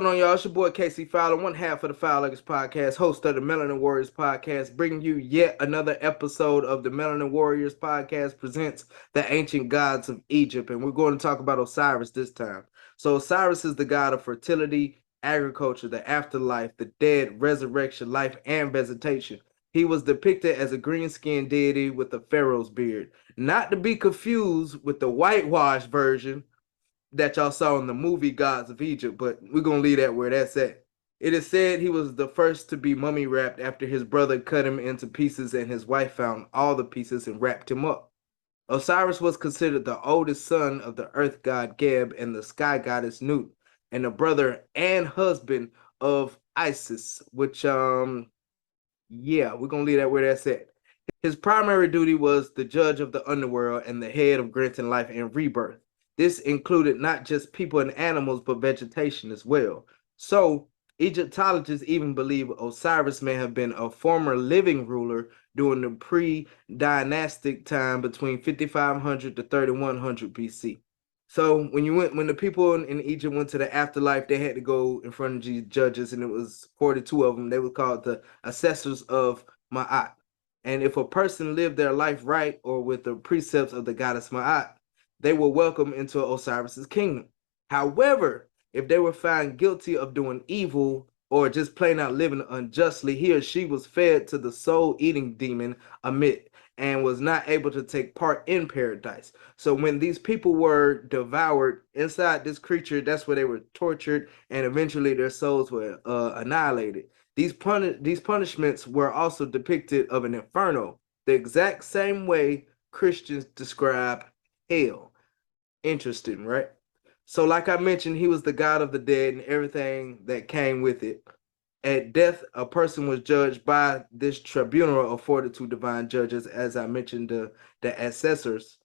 going on, y'all? It's your boy KC Fowler, one half of the Fowler's podcast, host of the Melanin Warriorz podcast, bringing you yet another episode of the Melanin Warriorz podcast presents the ancient gods of Egypt, and we're going to talk about Osiris this time. So Osiris is the god of fertility, agriculture, the afterlife, the dead, resurrection, life, and vegetation. He was depicted as a green-skinned deity with a pharaoh's beard, not to be confused with the whitewashed version that y'all saw in the movie Gods of Egypt, but we're gonna leave that where that's at. It is said he was the first to be mummy wrapped after his brother cut him into pieces and his wife found all the pieces and wrapped him up. Osiris was considered the oldest son of the earth god Geb and the sky goddess Nut, and the brother and husband of Isis, which yeah, we're gonna leave that where that's at. His primary duty was the judge of the underworld and the head of granting life and rebirth. This included not just people and animals, but vegetation as well. So, Egyptologists even believe Osiris may have been a former living ruler during the pre-dynastic time between 5500 to 3100 BC. So when the people in Egypt went to the afterlife, they had to go in front of these judges, and it was 42 of them. They were called the assessors of Ma'at. And if a person lived their life right or with the precepts of the goddess Ma'at, they were welcomed into Osiris's kingdom. However, if they were found guilty of doing evil or just plain out living unjustly, he or she was fed to the soul-eating demon Amit and was not able to take part in paradise. So when these people were devoured inside this creature, that's where they were tortured, and eventually their souls were annihilated. These punishments were also depicted of an inferno, the exact same way Christians describe hell. Interesting, right? So like I mentioned, he was the god of the dead and everything that came with it. At death, a person was judged by this tribunal of 42 divine judges, as I mentioned, the assessors.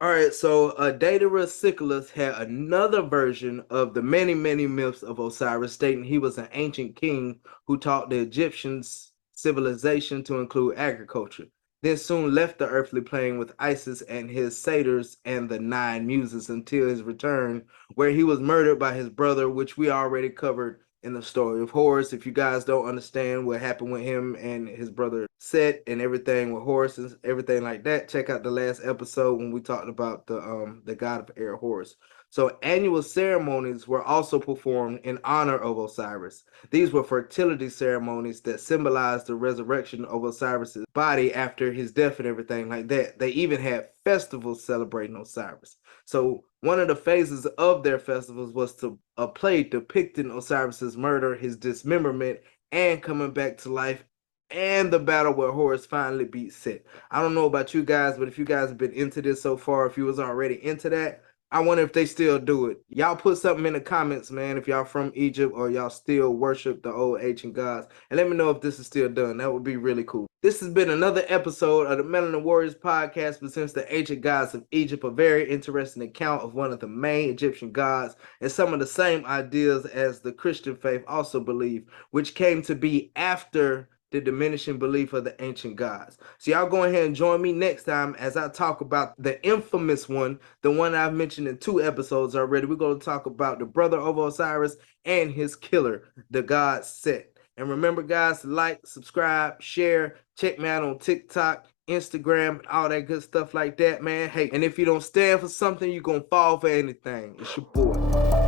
All right, so Daedalus Siculus had another version of the many, many myths of Osiris, stating he was an ancient king who taught the Egyptians civilization to include agriculture, then soon left the earthly plane with Isis and his satyrs and the 9 muses until his return, where he was murdered by his brother, which we already covered in the story of Horus. If you guys don't understand what happened with him and his brother Set and everything with Horus and everything like that, check out the last episode when we talked about the god of air Horus. So annual ceremonies were also performed in honor of Osiris. These were fertility ceremonies that symbolized the resurrection of Osiris's body after his death and everything like that. They even had festivals celebrating Osiris. So one of the phases of their festivals was a play depicting Osiris's murder, his dismemberment, and coming back to life, and the battle where Horus finally beat Set. I don't know about you guys, but if you guys have been into this so far, if you was already into that, I wonder if they still do it. Y'all put something in the comments, man, if y'all from Egypt or y'all still worship the old ancient gods. And let me know if this is still done. That would be really cool. This has been another episode of the Melanin Warriorz podcast presents the ancient gods of Egypt, a very interesting account of one of the main Egyptian gods and some of the same ideas as the Christian faith also believe, which came to be after the diminishing belief of the ancient gods. So y'all go ahead and join me next time as I talk about the infamous one, the one I've mentioned in 2 episodes already. We're going to talk about the brother of Osiris and his killer, the god Set. And remember, guys, to like, subscribe, share, check me out on TikTok, Instagram, and all that good stuff like that, man. Hey, and if you don't stand for something, you're going to fall for anything. It's your boy.